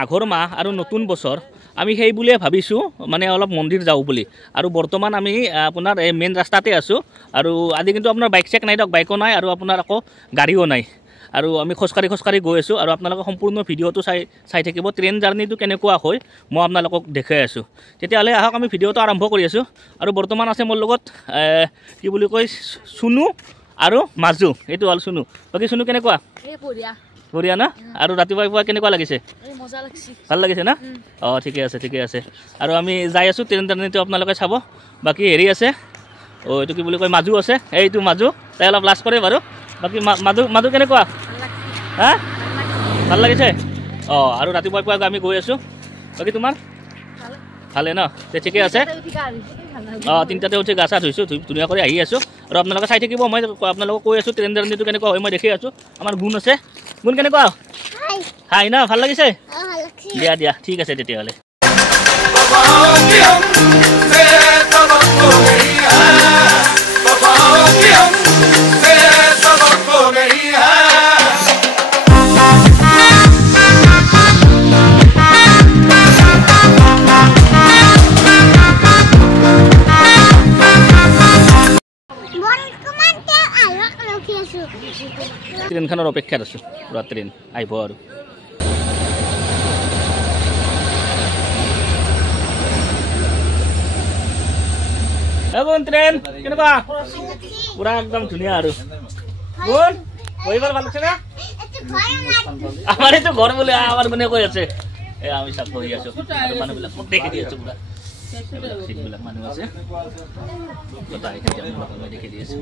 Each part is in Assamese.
আগৰ মাহ আৰু নতুন বছৰ আমি সেই বুলিয়ে ভাবিছোঁ মানে অলপ মন্দিৰ যাওঁ বুলি আৰু বৰ্তমান আমি আপোনাৰ এই মেইন ৰাস্তাতে আছোঁ আৰু আজি কিন্তু আপোনাৰ বাইক চেক নাই দিয়ক বাইকো নাই আৰু আপোনাৰ আকৌ গাড়ীও নাই আৰু আমি খোজকাঢ়ি গৈ আছোঁ আৰু আপোনালোকে সম্পূৰ্ণ ভিডিঅ'টো চাই থাকিব ট্ৰেইন জাৰ্ণিটো কেনেকুৱা হয় মই আপোনালোকক দেখাই আছোঁ তেতিয়াহ'লে আহক আমি ভিডিঅ'টো আৰম্ভ কৰি আছোঁ আৰু বৰ্তমান আছে মোৰ লগত কি বুলি কয় চুনু আৰু মাজু এইটো হ'ল চুনু বাকী চুনু কেনেকুৱা বঢ়িয়া না আৰু ৰাতিপুৱা কেনেকুৱা লাগিছে ভাল লাগিছে না অঁ ঠিকে আছে আৰু আমি যাই আছোঁ ট্ৰেইন জাৰ্ণিটো আপোনালোকে চাব বাকী হেৰি আছে অঁ এইটো কি বুলি কয় মাজু আছে এইটো মাজু তাই অলপ লাজ কৰে বাৰু বাকী মাজু কেনেকুৱা হা ভাল লাগিছে অঁ আৰু ৰাতিপুৱা আমি গৈ আছোঁ বাকী তোমাৰ ভালে ন ঠিকে আছে অঁ 3টাতে উঠি গা চা ধুইছোঁ ধুনীয়া কৰি আহি আছোঁ আৰু আপোনালোকে চাই থাকিব মই আপোনালোকক কৈ আছোঁ ট্ৰেইন জাৰ্ণিটো কেনেকুৱা হয় মই দেখি আছোঁ আমাৰ গুণ আছে গুণ কেনেকুৱা হাই না ভাল লাগিছে দিয়া ঠিক আছে তেতিয়াহ'লে ট্ৰেইনখনৰ অপেক্ষাত আছোঁ পুৰা ট্ৰেইন আহিব আৰু ট্ৰেইন কেনেকুৱা পুৰা একদম ধুনীয়া আৰু আমাৰ এইটো ঘৰ বোলে আমাৰ মানে কৈ আছে আমি চাপ বহি আছোঁ মানুহবিলাক দেখি দি আছোঁ পুৰা সিটবিলাক মানুহ আছে দেখি দি আছোঁ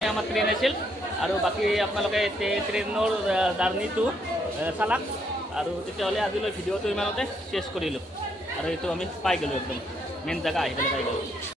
আমাৰ ট্ৰেইন আছিল আৰু বাকী আপোনালোকে ট্ৰেইনৰ জাৰ্ণিটো চালাক আৰু তেতিয়াহ'লে আজিলৈ ভিডিঅ'টো ইমানতে চেছ কৰিলোঁ আৰু এইটো আমি পাই গ'লোঁ একদম মেইন জেগা আহি পেলাই পাই গ'লোঁ